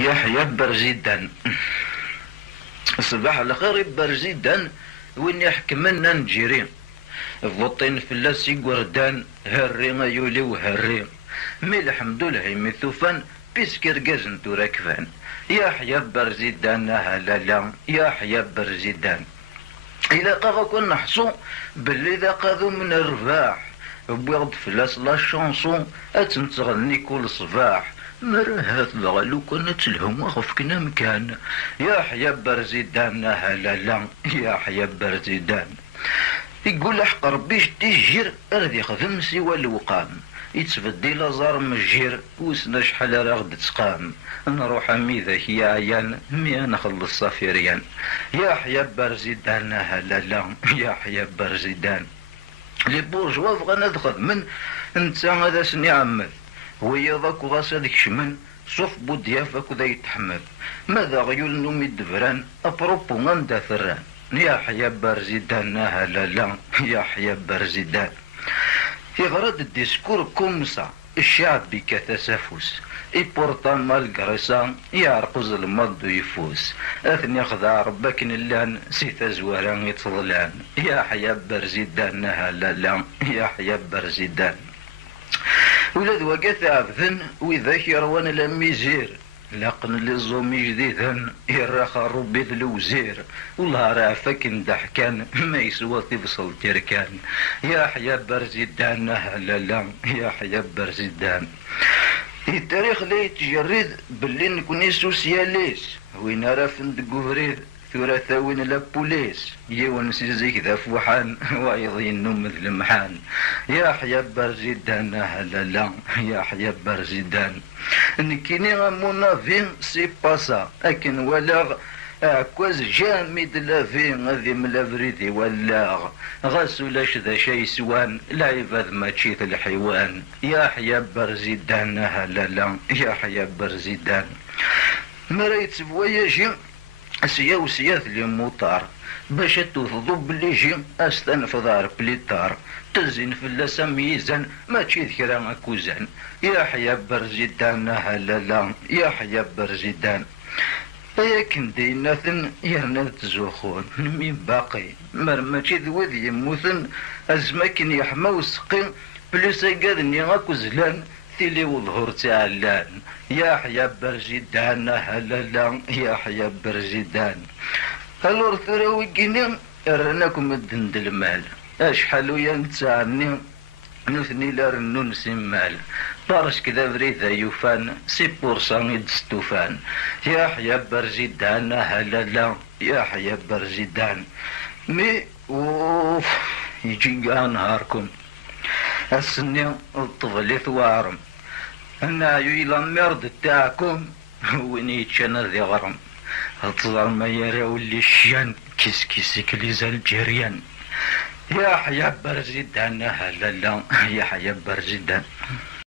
يحيى برزيدان. صباح الخير برزيدان، وين يحكمنا نجيري فوطين فلاس يقردان هري ما يولي وهري مي الحمد لله مثوفان بيسكر قزن تراكفان. يحيى برزيدان هلالا يحيى برزيدان. إلا قاغا نحصو باللي ذا قاذو من الرباح بوغد فلاس لا شونسون اتنتغني كل صباح مرهات لو كانت لهم وغفكنا مكان. يحيى برزيدان هلالا يحيى برزيدان. يقول حق ربي تيجير راه يخدم سوى الوقام يتبدل زار مجير وسنا شحال راه غد تقام نروح امي ذاك يا عيان مي نخلص صافيريان. يحيى برزيدان هلالا يحيى برزيدان. لي بورجوا بغانا تخدمن انت هذا سني عمد ويا ذاك غاس هذيك شمن صوف بوديافك وذا يتحمل ماذا غيول نومي دفران ابروبو غندا ثران. يحيى برزيدان هلالا يحيى برزيدان. يغرد الديسكور كومسا الشعبي كتسافوس إبورطان مال قريسان يعرقز المض يفوس أثني خذا ربك نلان سيتا زواران يتظلان. يحيى برزيدان هلالا يحيى برزيدان. ولاد وقت عبثن وإذا يروان لميزير لقن للزومي جديدا يرخى ربي الوزير والله رافك ندحكان ما يسوى تبصل تركان. يحيى برزيدان هلالا يحيى برزيدان. التاريخ لا يتجرد باللي نكوني سوسياليس وين راه ندقو ثلاثة وين لابوليس يون سيزيك ذا فوحان وعيضين نوم مثل المحان. يحيى برزيدان هلالا يحيى برزيدان. نكيني غمونافين سي باسا اكن ولا عكواز جامي دلافين غادي ملافريدي ولاغ غاسولاش ذا شي سوان لعباد ماشي الحيوان. يحيى برزيدان هلالا يحيى برزيدان. مريت فواياجي سيا وسياث لي موطار باش توثضب اللي جي استنفض عرب بليطار تزين فلاس ميزان ماشي ذكرى اكوزان. يحيى برزيدان هلالا يحيى برزيدان. ياكن ديناثن يرنا تزوخون مين باقي ماشي ذوذ يموثن ازماكن يحمى وسقي بليس قادني اكو زلان تيلي والظهور تعلان. يحيى برزيدان هلالا يحيى برزيدان. الور ثراوي كيني رناكم الدند المال اشحال ويا نتعني نثني لا رنون سمال بارش كذا بريد يوفان سي بورسان يدستوفان. يحيى برزيدان هلالا يحيى برزيدان. مي اوف يجي كاع نهاركم السني الطفل ثوارم انا يلا مرض تاعكم وين يتشنى ذي غرم الظلر ما يرى واللي الشيان كيس كيسك اللي زال جريان. يحيى برزيدان هلالا يحيى برزيدان.